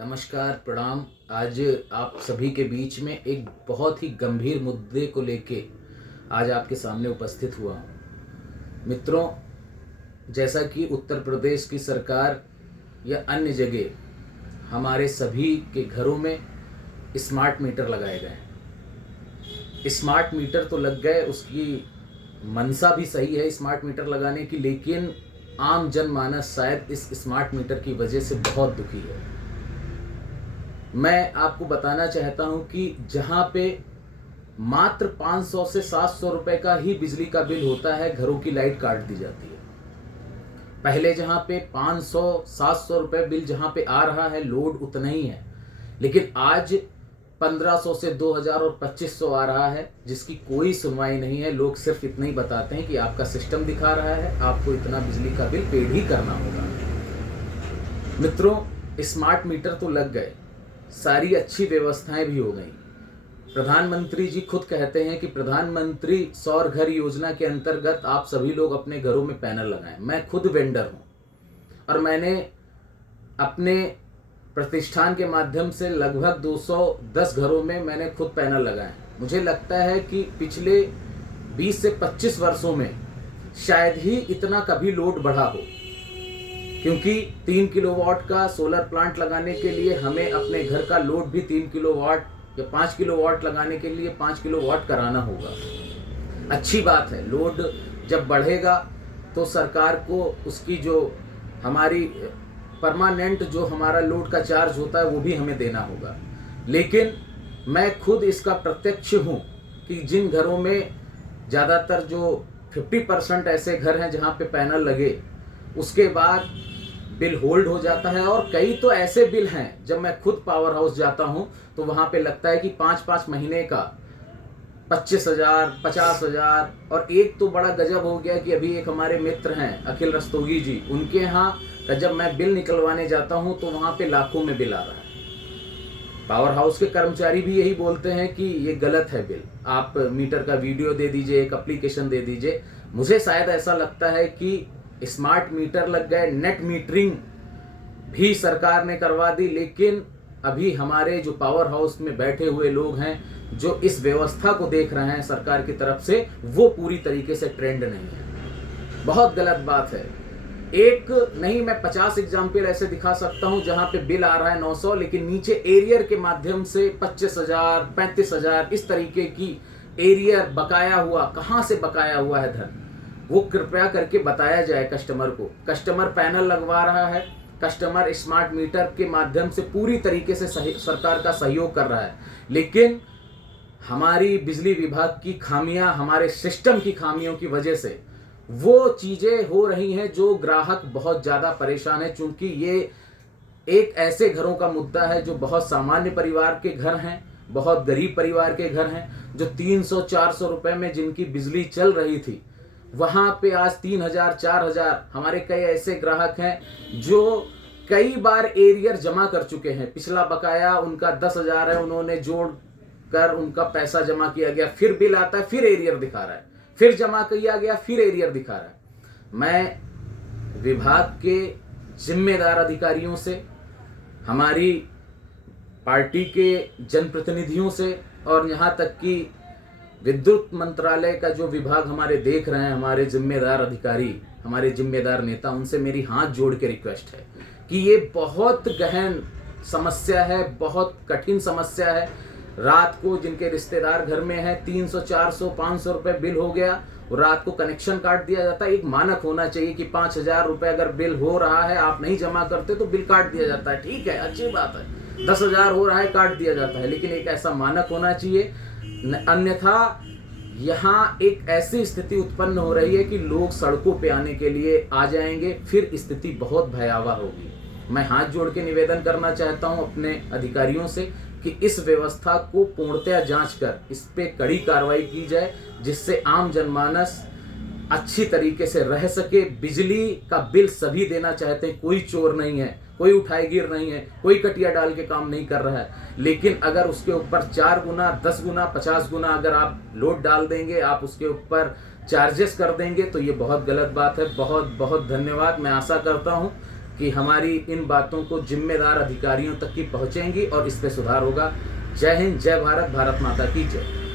नमस्कार, प्रणाम। आज आप सभी के बीच में एक बहुत ही गंभीर मुद्दे को लेके आज आपके सामने उपस्थित हुआ हूँ। मित्रों, जैसा कि उत्तर प्रदेश की सरकार या अन्य जगह हमारे सभी के घरों में स्मार्ट मीटर लगाए गए हैं। स्मार्ट मीटर तो लग गए, उसकी मंशा भी सही है स्मार्ट मीटर लगाने की, लेकिन आम जनमानस शायद इस स्मार्ट मीटर की वजह से बहुत दुखी है। मैं आपको बताना चाहता हूं कि जहां पे मात्र 500 से 700 रुपए का ही बिजली का बिल होता है, घरों की लाइट काट दी जाती है। पहले जहां पे 500-700 रुपए बिल जहां पे आ रहा है, लोड उतना ही है, लेकिन आज 1500 से 2000 और 2500 आ रहा है, जिसकी कोई सुनवाई नहीं है। लोग सिर्फ इतना ही बताते हैं कि आपका सिस्टम दिखा रहा है, आपको इतना बिजली का बिल पेड ही करना होगा। मित्रों, स्मार्ट मीटर तो लग गए, सारी अच्छी व्यवस्थाएं भी हो गई। प्रधानमंत्री जी खुद कहते हैं कि प्रधानमंत्री सौर घर योजना के अंतर्गत आप सभी लोग अपने घरों में पैनल लगाएं। मैं खुद वेंडर हूं और मैंने अपने प्रतिष्ठान के माध्यम से लगभग 210 घरों में मैंने खुद पैनल लगाए। मुझे लगता है कि पिछले 20 से 25 वर्षों में शायद ही इतना कभी लोड बढ़ा हो, क्योंकि 3 किलोवाट का सोलर प्लांट लगाने के लिए हमें अपने घर का लोड भी 3 किलोवाट या 5 किलोवाट लगाने के लिए 5 किलोवाट कराना होगा। अच्छी बात है, लोड जब बढ़ेगा तो सरकार को उसकी जो हमारी परमानेंट जो हमारा लोड का चार्ज होता है वो भी हमें देना होगा। लेकिन मैं खुद इसका प्रत्यक्ष हूँ कि जिन घरों में ज़्यादातर जो 50% ऐसे घर हैं जहाँ पे पैनल लगे, उसके बाद बिल होल्ड हो जाता है। और कई तो ऐसे बिल हैं, जब मैं खुद पावर हाउस जाता हूं तो वहां पे लगता है कि 5-5 महीने का 25,000, 50,000। और एक तो बड़ा गजब हो गया कि अभी एक हमारे मित्र हैं अखिल रस्तोगी जी, उनके यहाँ का जब मैं बिल निकलवाने जाता हूं तो वहां पे लाखों में बिल आ रहा है। पावर हाउस के कर्मचारी भी यही बोलते हैं कि ये गलत है बिल, आप मीटर का वीडियो दे दीजिए, एक एप्लीकेशन दे दीजिए। मुझे शायद ऐसा लगता है कि स्मार्ट मीटर लग गए, नेट मीटरिंग भी सरकार ने करवा दी, लेकिन अभी हमारे जो पावर हाउस में बैठे हुए लोग हैं, जो इस व्यवस्था को देख रहे हैं सरकार की तरफ से, वो पूरी तरीके से ट्रेंड नहीं है। बहुत गलत बात है। एक नहीं, मैं 50 एग्जाम्पल ऐसे दिखा सकता हूं जहां पे बिल आ रहा है 900, लेकिन नीचे एरियर के माध्यम से 25,000, 35,000 इस तरीके की एरियर बकाया हुआ। कहां से बकाया हुआ है धन, वो कृपया करके बताया जाए कस्टमर को। कस्टमर पैनल लगवा रहा है, कस्टमर स्मार्ट मीटर के माध्यम से पूरी तरीके से सरकार का सहयोग कर रहा है, लेकिन हमारी बिजली विभाग की खामियां, हमारे सिस्टम की खामियों की वजह से वो चीजें हो रही हैं जो ग्राहक बहुत ज्यादा परेशान है। चूंकि ये एक ऐसे घरों का मुद्दा है जो बहुत सामान्य परिवार के घर हैं, बहुत गरीब परिवार के घर हैं, जो 300-400 रुपए में जिनकी बिजली चल रही थी, वहां पे आज 3,000, 4,000। हमारे कई ऐसे ग्राहक हैं जो कई बार एरियर जमा कर चुके हैं। पिछला बकाया उनका 10,000 है, उन्होंने जोड़ कर उनका पैसा जमा किया गया, फिर बिल आता है, फिर एरियर दिखा रहा है, फिर जमा किया गया, फिर एरियर दिखा रहा है। मैं विभाग के जिम्मेदार अधिकारियों से, हमारी पार्टी के जनप्रतिनिधियों से, और यहाँ तक कि विद्युत मंत्रालय का जो विभाग हमारे देख रहे हैं, हमारे जिम्मेदार अधिकारी, हमारे जिम्मेदार नेता, उनसे मेरी हाथ जोड़ के रिक्वेस्ट है कि ये बहुत गहन समस्या है, बहुत कठिन समस्या है। रात को जिनके रिश्तेदार घर में है, 300, 400, 500 रुपए बिल हो गया, और रात को कनेक्शन काट दिया जाता है। एक मानक होना चाहिए कि 5,000 रुपए अगर बिल हो रहा है, आप नहीं जमा करते तो बिल काट दिया जाता है। ठीक है, अच्छी बात है। 10,000 हो रहा है, काट दिया जाता है, लेकिन एक ऐसा मानक होना चाहिए। अन्यथा यहाँ एक ऐसी स्थिति उत्पन्न हो रही है कि लोग सड़कों पे आने के लिए आ जाएंगे, फिर स्थिति बहुत भयावह होगी। मैं हाथ जोड़ के निवेदन करना चाहता हूँ अपने अधिकारियों से कि इस व्यवस्था को पूर्णतया जांच कर इस पे कड़ी कार्रवाई की जाए, जिससे आम जनमानस अच्छी तरीके से रह सके। बिजली का बिल सभी देना चाहते हैं, कोई चोर नहीं है, कोई उठाए गिर नहीं है, कोई कटिया डाल के काम नहीं कर रहा है। लेकिन अगर उसके ऊपर 4 गुना, 10 गुना, 50 गुना अगर आप लोड डाल देंगे, आप उसके ऊपर चार्जेस कर देंगे, तो ये बहुत गलत बात है। बहुत बहुत धन्यवाद। मैं आशा करता हूँ कि हमारी इन बातों को जिम्मेदार अधिकारियों तक की पहुंचेंगी और इस पे सुधार होगा। जय हिंद, जय भारत, भारत माता की जय।